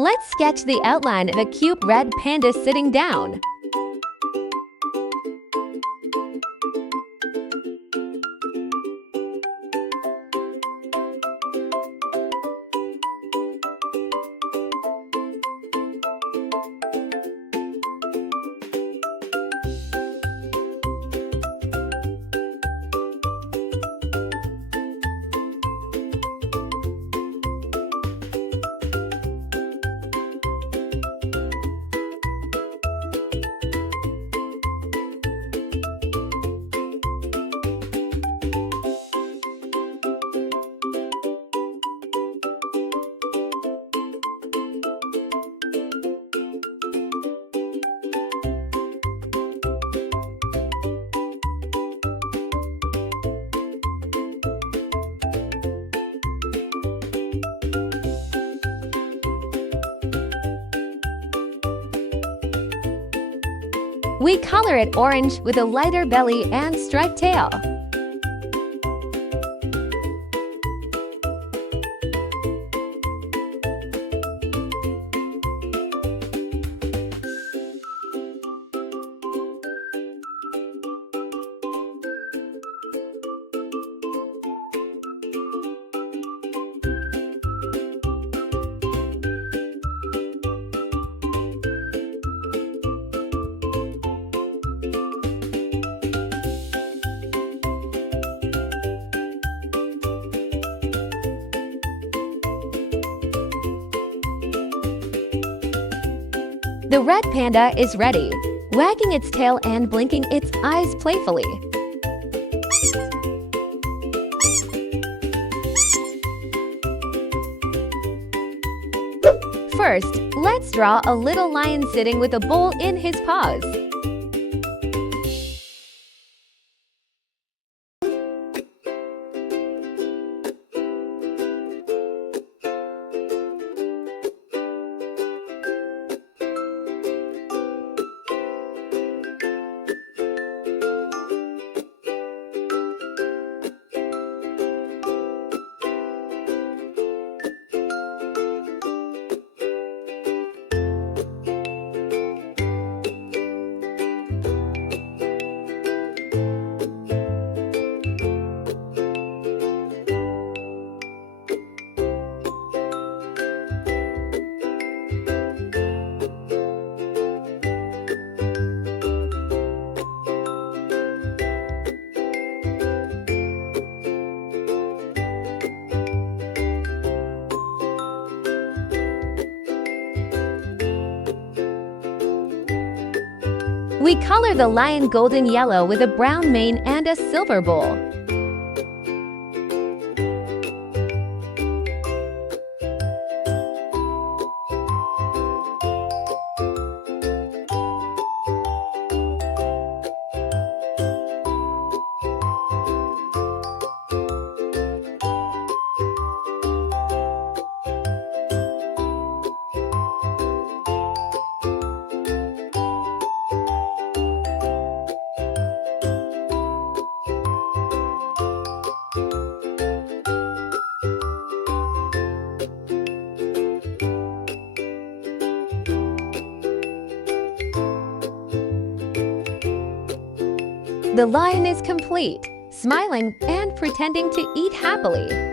Let's sketch the outline of a cute red panda sitting down. We color it orange with a lighter belly and striped tail. The red panda is ready, wagging its tail and blinking its eyes playfully. First, let's draw a little lion sitting with a bowl in his paws. We color the lion golden yellow with a brown mane and a silver bowl. The lion is complete, smiling and pretending to eat happily.